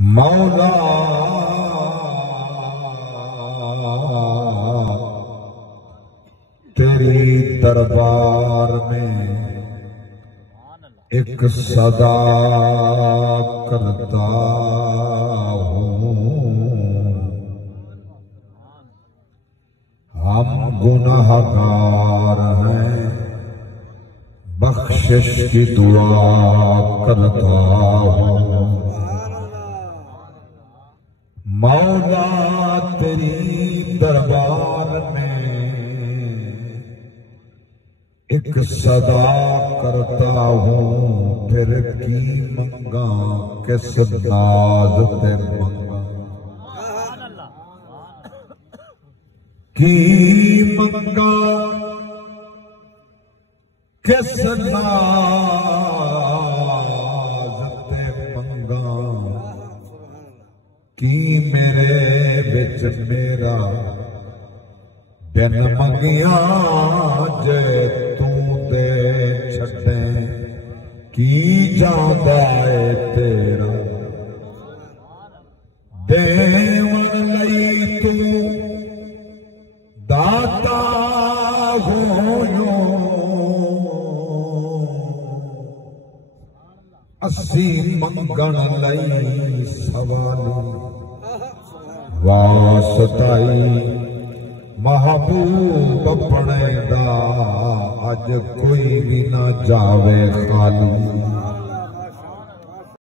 مولا تیری دربار میں ایک صدا کرتا ہوں، ہم گنہگار ہیں، بخشش کی دعا کرتا ہوں۔ مولا تیری دربار میں ایک صدا کرتا ہوں، پھر کی منگا کس ناز تے منگا، کی منگا کس ناز تے منگا، کی میرے بچ میرا بن منگیا جے تو دے چھڑیں، کی جاندا ہے تیرا دیون لئی تو داتا ہویو، اسی منگن لئی سوالی واسطائی، محبوب اپنے دا اج کوئی بھی نہ جاوے خالی۔